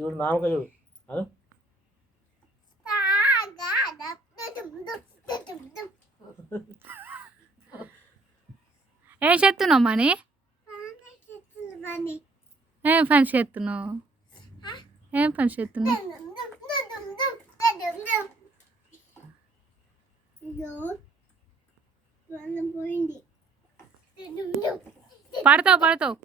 చూడు నామక చూడు అను ఏం చేస్తున్నావు మని ఏం పని చేస్తున్నావు ఏం పని చేస్తున్నావు పడతావు పడతావు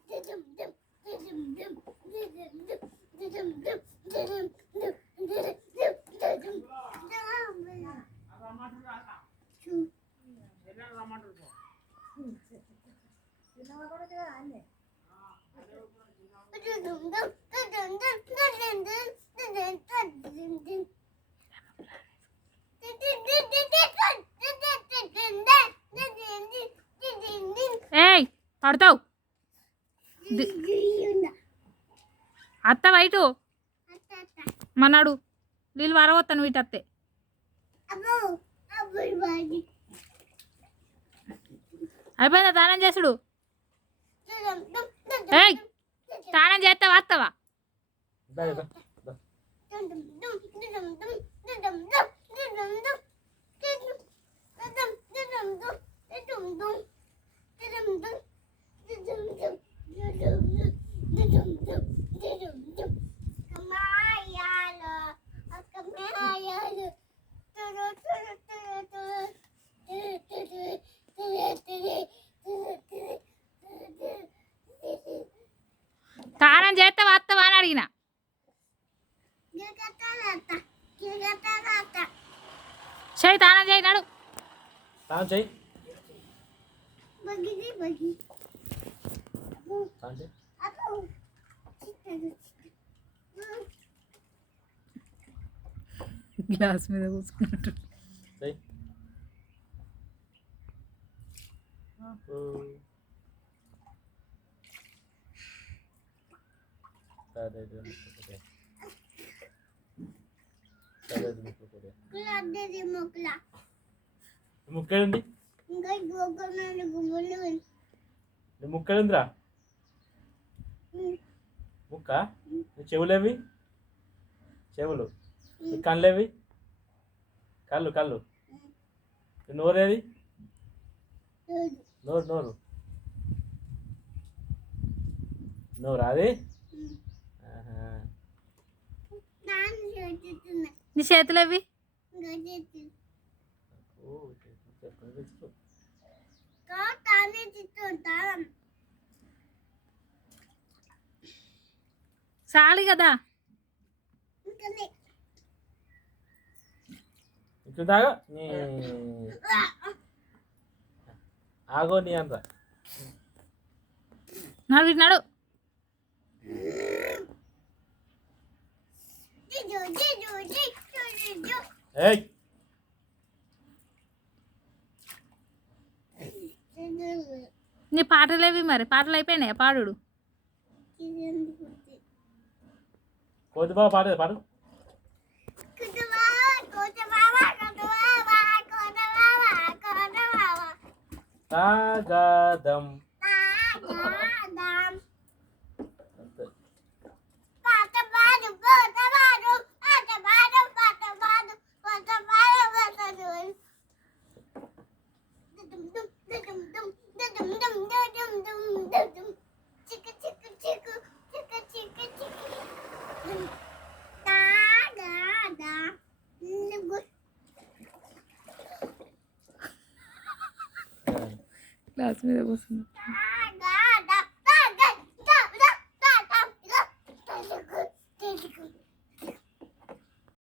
ఏయ్ పడతావు అత్త వైటు మన్నాడు వీళ్ళు వరవస్తాను వీటి అత్తే అయిపోయిందా దానం చేసుడు ఏయ్ స్నానం చేస్తే వస్తావా స్నానం చేస్తే వస్తావా అని అడిగిన చేయి స్నానం చేయనాడు స్నానం చేయి గ్లాస్ మీద కూర్చున్నట్టు ముక్కడుంది ముక్కడుందిరా ముక్క చెవులేవి చెవులు కళ్ళేవి కళ్ళు కళ్ళు నోరేది నోరు నోరు నోరు అది నీ చేతులు అవి చాలు కదా ఇక్కడ దాగా ఆగో నీ అంత నాడు ఇటు ఏయ్ నీ పాటలేవి మరి పాటలు అయిపోయినాయా పాడు కోతి బాబా పాడేది పాడు తాగాదం గ్లాస్ మీద కూర్చున్నా